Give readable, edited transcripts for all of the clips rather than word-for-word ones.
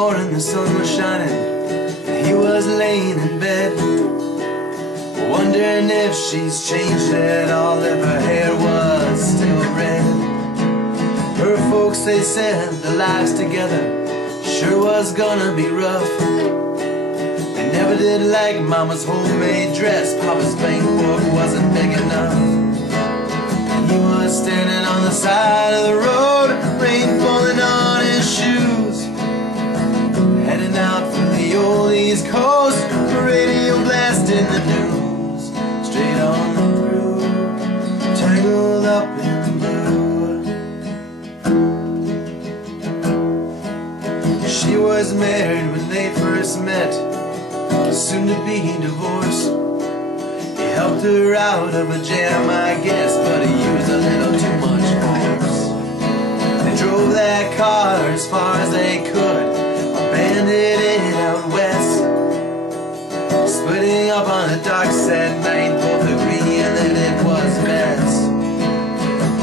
morning the sun was shining, he was laying in bed, wondering if she's changed at all, if her hair was still red. Her folks, they said the lives together sure was gonna be rough. They never did like Mama's homemade dress, Papa's bank book wasn't big enough. And he was standing on the side of the road, rain falling on his shoes, heading out for the old East Coast, radio blasting the news, straight on through, tangled up in blue. She was married when they first met, soon to be divorced. He helped her out of a jam, I guess, but he used a little too much force. They drove that car as far as they could, abandoned it out west, splitting up on a dark sad night, both agreeing that it was best.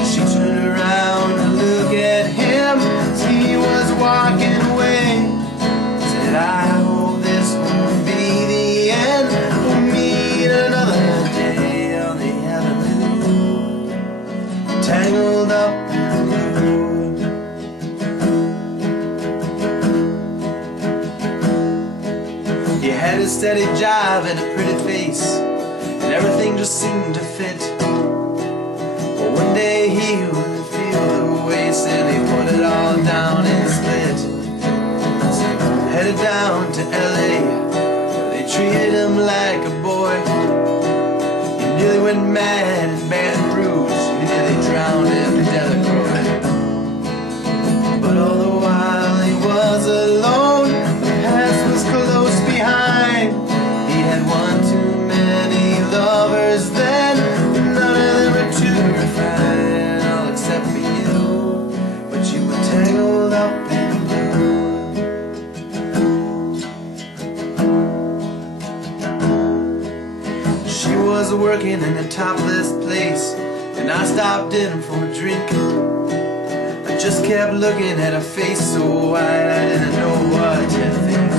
She turned around to look at him as he was walking away, said, I hope this won't be the end, we'll meet another day on the avenue, tangled up in blue. He had a steady job and a pretty face, and everything just seemed to fit. But one day he would feel the waste, and he put it all down and split. So headed down to LA, where they treated him like a boy. He nearly went mad in Baton Rouge, he nearly drowned in Delacroix. But all the while he was alone, the past was close behind. He had one too many lovers then, none of them were too refined, all except for you, but you were tangled up in blue. She was working in a topless place, and I stopped in for a drink. I just kept looking at her face so wide I didn't know what to think.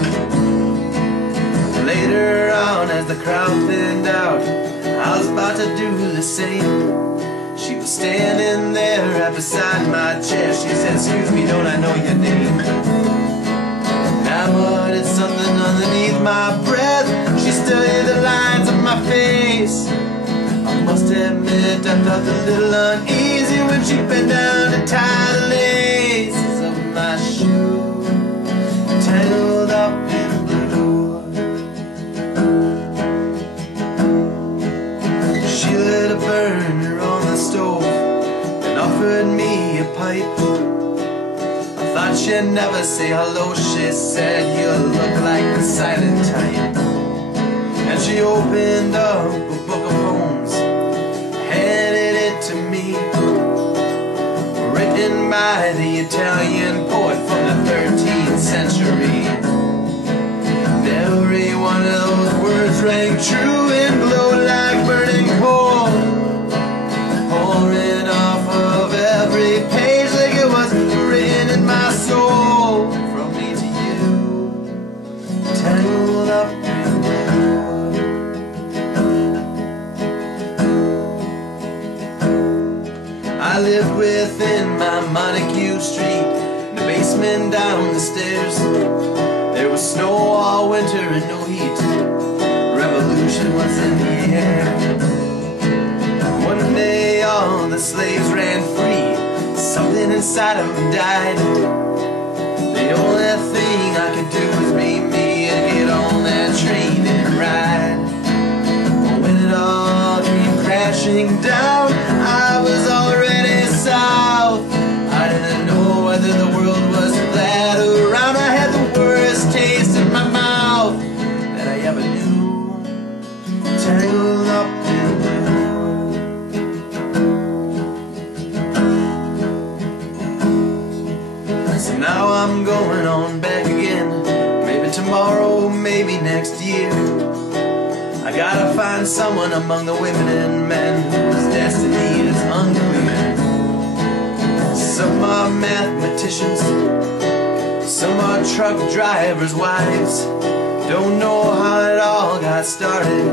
Later on, as the crowd thinned out, I was about to do the same. She was standing there right beside my chair. She said, excuse me, don't I know your name? And I muttered something underneath my breath. She studied the lines of my face. I must admit I felt a little uneasy when she bent down to tie the laces of my shoe, tangled up in blue. She lit a burner on the stove and offered me a pipe. I thought she'd never say hello, she said, you look like the silent type. And she opened up a book of poems, handed it to me, written by the Italian poet from the 13th century. And every one of those words rang true and glowed like burning coal, pouring off of every page like it was written in my soul. From me to you, tangled up in blue. I lived within my Montague Street, the basement down the stairs. There was snow all winter and no heat, revolution was in the air. One day all the slaves ran free, something inside of them died. The only thing I could do was be me and get on that train and ride. When it all came crashing down, I was already south. I didn't know whether the world was flat or round. I had the worst taste in my mouth that I ever knew, tangled up in blue. So now I'm going on back again, maybe tomorrow, maybe next year. I gotta find someone among the women and men whose destiny is unclear. Some are mathematicians, Some are truck drivers' wives, don't know how it all got started.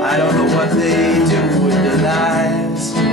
I don't know what they do with their lives.